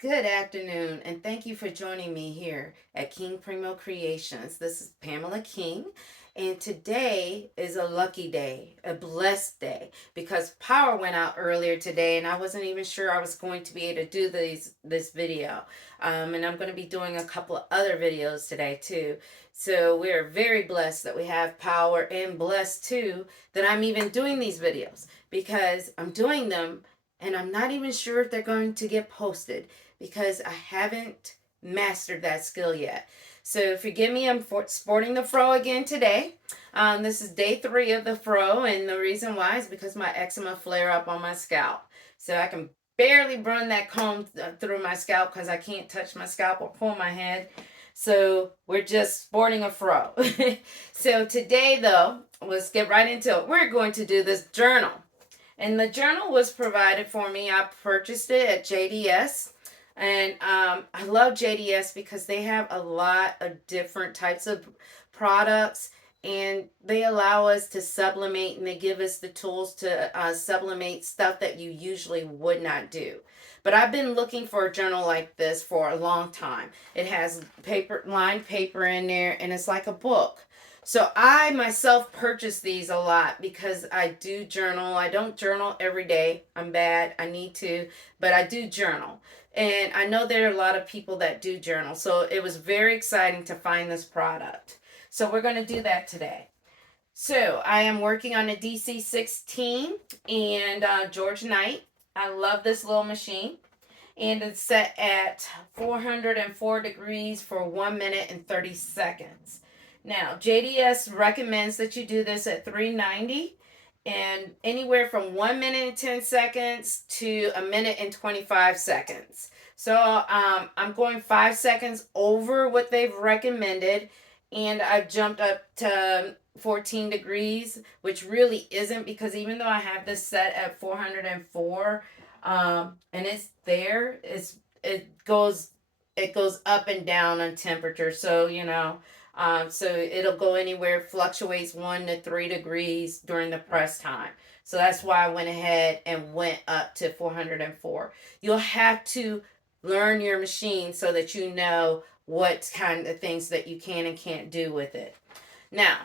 Good afternoon, and thank you for joining me here at King Primo Creations. This is Pamela King, and today is a lucky day, a blessed day, because power went out earlier today, and I wasn't even sure I was going to be able to do this video. And I'm going to be doing a couple of other videos today too. So we're very blessed that we have power, and blessed too that I'm even doing these videos because I'm doing them and I'm not even sure if they're going to get posted because I haven't mastered that skill yet. So forgive me, I'm sporting the fro again today. This is day 3 of the fro, and the reason why is because my eczema flare up on my scalp. So I can barely run that comb through my scalp because I can't touch my scalp or pull my head. So we're just sporting a fro. So today, though, let's get right into it. We're going to do this journal. And the journal was provided for me. I purchased it at JDS. And I love JDS because they have a lot of different types of products, and they allow us to sublimate, and they give us the tools to sublimate stuff that you usually would not do. But I've been looking for a journal like this for a long time. It has paper, lined paper in there, and it's like a book. So I myself purchase these a lot because I do journal. I don't journal every day. I'm bad. I need to, but I do journal. And I know there are a lot of people that do journal. So it was very exciting to find this product. So we're going to do that today. So I am working on a DC16 and George Knight. I love this little machine. And it's set at 404 degrees for 1 minute and 30 seconds. Now, JDS recommends that you do this at 390 and anywhere from 1 minute and 10 seconds to a minute and 25 seconds. So I'm going 5 seconds over what they've recommended, and I've jumped up to 14 degrees, which really isn't, because even though I have this set at 404, and it's there, it goes up and down on temperature. So so it'll go anywhere, fluctuates 1 to 3 degrees during the press time. So that's why I went ahead and went up to 404. You'll have to learn your machine so that you know what kind of things that you can and can't do with it. Now,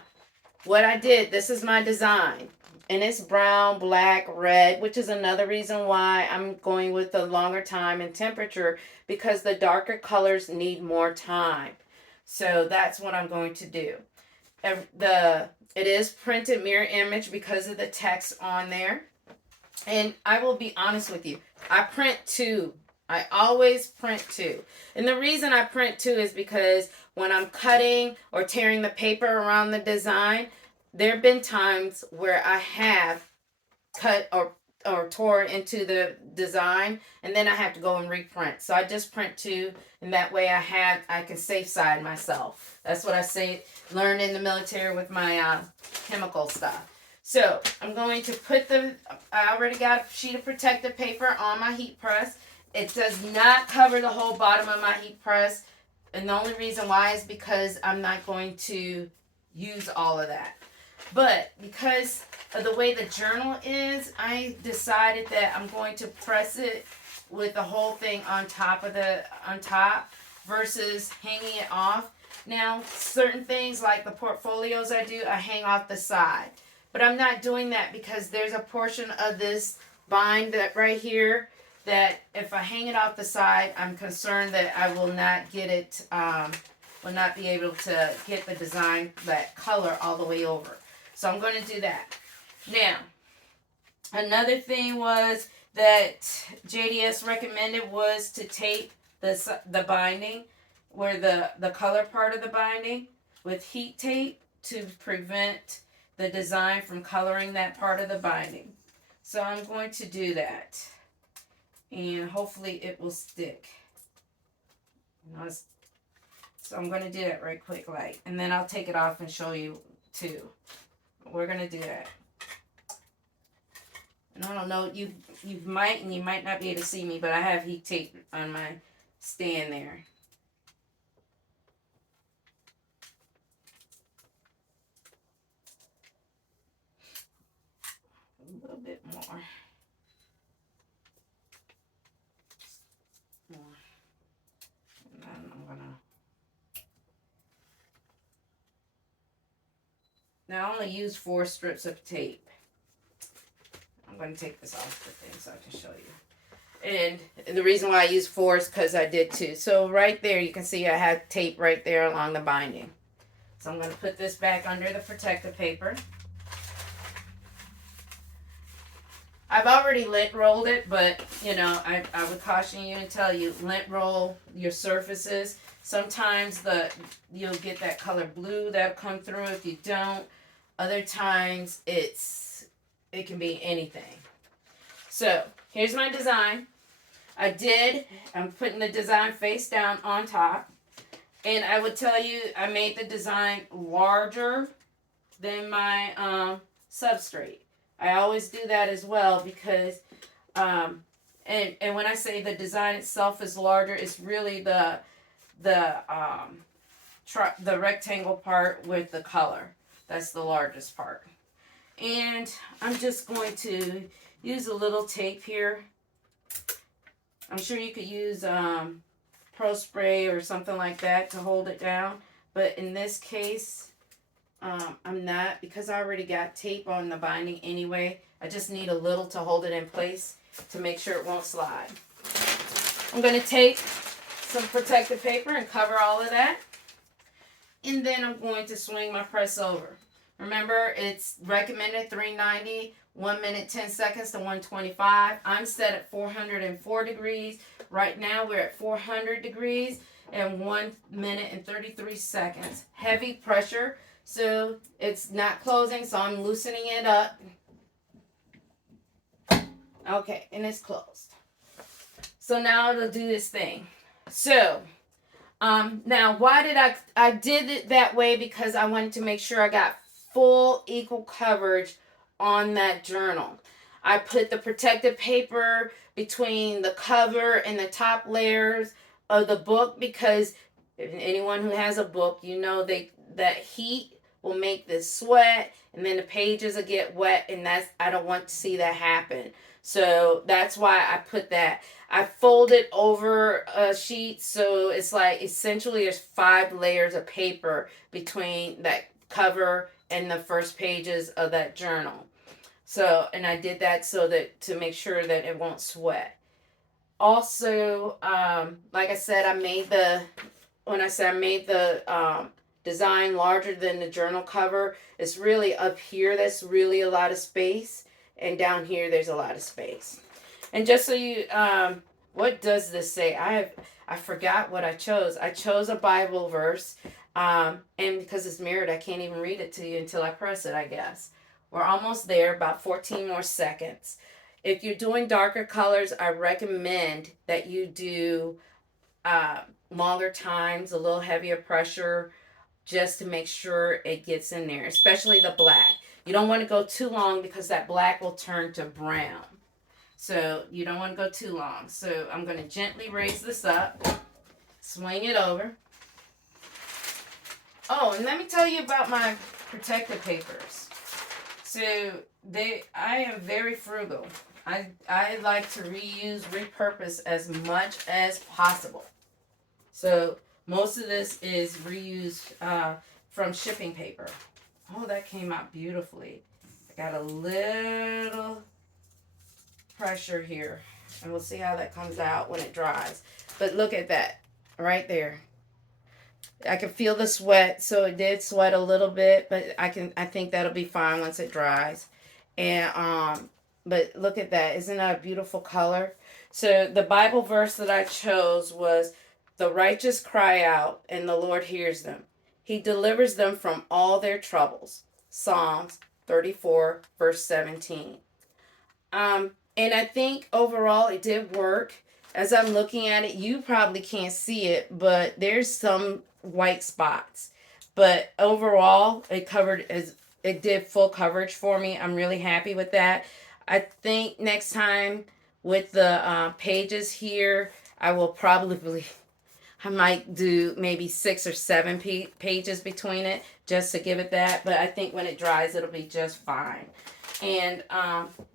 what I did, this is my design. And it's brown, black, red, which is another reason why I'm going with the longer time and temperature, because the darker colors need more time. So that's what I'm going to do. It is printed mirror image because of the text on there. And I will be honest with you, I print two. I always print two. And the reason I print two is because when I'm cutting or tearing the paper around the design, there have been times where I have cut or tore into the design, and then I have to go and reprint. So I just print two, and that way I can safe side myself. That's what I say, learned in the military with my chemical stuff. So I'm going to I already got a sheet of protective paper on my heat press. It does not cover the whole bottom of my heat press, and the only reason why is because I'm not going to use all of that. But because of the way the journal is, I decided that I'm going to press it with the whole thing on top versus hanging it off. Now, certain things like the portfolios I do, I hang off the side. But I'm not doing that because there's a portion of this bind that right here that if I hang it off the side, I'm concerned that I will not get it, will not be able to get the design, that color all the way over. So I'm going to do that. Now, another thing was that JDS recommended was to tape the binding, where the color part of the binding, with heat tape to prevent the design from coloring that part of the binding. So I'm going to do that, and hopefully it will stick. So I'm going to do that right quick, and then I'll take it off and show you too. We're going to do that. And I don't know, you might and you might not be able to see me, but I have heat tape on my stand there. A little bit more. Now I'm going to use 4 strips of tape. I'm going to take this off the thing so I can show you. And the reason why I use 4 is because I did 2. So right there, you can see I had tape right there along the binding. So I'm going to put this back under the protective paper. I've already lint rolled it, but, you know, I would caution you and tell you, lint roll your surfaces. Sometimes you'll get that color blue that'll come through if you don't. Other times, it can be anything. So, here's my design. I'm putting the design face down on top. And I would tell you, I made the design larger than my substrate. I always do that as well because, and when I say the design itself is larger, it's really the rectangle part with the color. That's the largest part. And I'm just going to use a little tape here. I'm sure you could use Pro Spray or something like that to hold it down. But in this case, I'm not, because I already got tape on the binding anyway. I just need a little to hold it in place to make sure it won't slide. I'm going to take some protective paper and cover all of that. And then I'm going to swing my press over. Remember, it's recommended 390, 1 minute 10 seconds to 125. I'm set at 404 degrees. Right now we're at 400 degrees and 1 minute and 33 seconds. Heavy pressure, so it's not closing, so I'm loosening it up. Okay, and it's closed. So now it'll do this thing. So, now why did I did it that way? Because I wanted to make sure I got full equal coverage on that journal. I put the protective paper between the cover and the top layers of the book because anyone who has a book, you know that heat will make this sweat and then the pages will get wet, and I don't want to see that happen. So that's why I put that. I fold it over a sheet, so it's like essentially there's 5 layers of paper between that cover and the first pages of that journal. So, and I did that so that to make sure that it won't sweat. Also, like I said, I made the design larger than the journal cover. It's really up here that's really a lot of space, and down here there's a lot of space. And just so you, what does this say? I forgot what I chose. I chose a Bible verse. And because it's mirrored, I can't even read it to you until I press it, I guess. We're almost there, about 14 more seconds. If you're doing darker colors, I recommend that you do longer times, a little heavier pressure, just to make sure it gets in there, especially the black. You don't want to go too long because that black will turn to brown. So you don't want to go too long. So I'm going to gently raise this up, swing it over. Oh, and let me tell you about my protective papers. So I am very frugal. I like to repurpose as much as possible. So most of this is reused from shipping paper. Oh, that came out beautifully. I got a little pressure here, and we'll see how that comes out when it dries. But look at that right there. I can feel the sweat, so it did sweat a little bit, but I think that'll be fine once it dries. And but look at that. Isn't that a beautiful color? So the Bible verse that I chose was, "The righteous cry out, and the Lord hears them. He delivers them from all their troubles." Psalms 34, verse 17. And I think overall it did work. As I'm looking at it, you probably can't see it, but there's some white spots. But overall, it did full coverage for me. I'm really happy with that. I think next time with the pages here, I might do maybe 6 or 7 pages between it just to give it that. But I think when it dries, it'll be just fine. And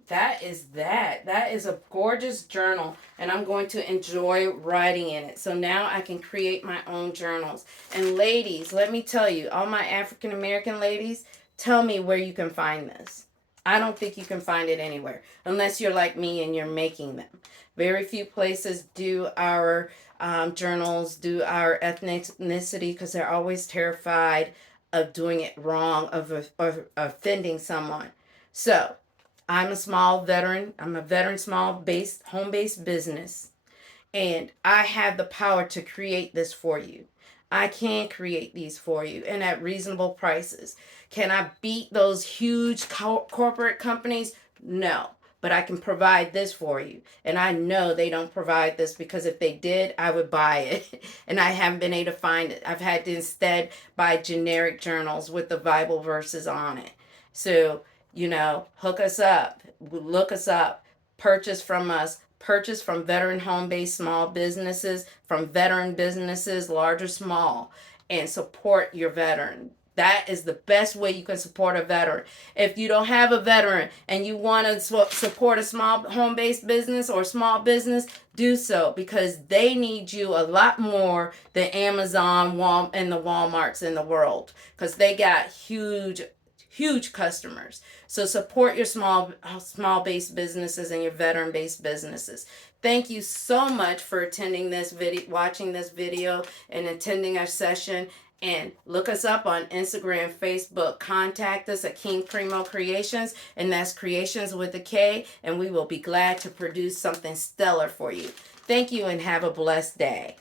that is that. That is a gorgeous journal, and I'm going to enjoy writing in it. So now I can create my own journals. And ladies, let me tell you, all my African American ladies, Tell me where you can find this. I don't think you can find it anywhere unless you're like me and you're making them. Very few places do our journals, do our ethnicity, because they're always terrified of doing it wrong, of offending someone. So I'm a small veteran. I'm a veteran small based home based business, and I have the power to create this for you. I can create these for you and at reasonable prices. Can I beat those huge corporate companies? No. But I can provide this for you. And I know they don't provide this, because if they did, I would buy it. And I haven't been able to find it. I've had to instead buy generic journals with the Bible verses on it. So, hook us up, look us up, purchase from us, purchase from veteran home-based small businesses, from veteran businesses, large or small, and support your veteran. That is the best way you can support a veteran. If you don't have a veteran and you want to support a small home-based business or small business, do so, because they need you a lot more than Amazon, and the Walmarts in the world, because they got huge customers. So support your small based businesses and your veteran based businesses. Thank you so much for attending this video, watching this video, and attending our session. And look us up on Instagram, Facebook. Contact us at King Primo Creations, and that's Creations with a K, and we will be glad to produce something stellar for you. Thank you, and have a blessed day.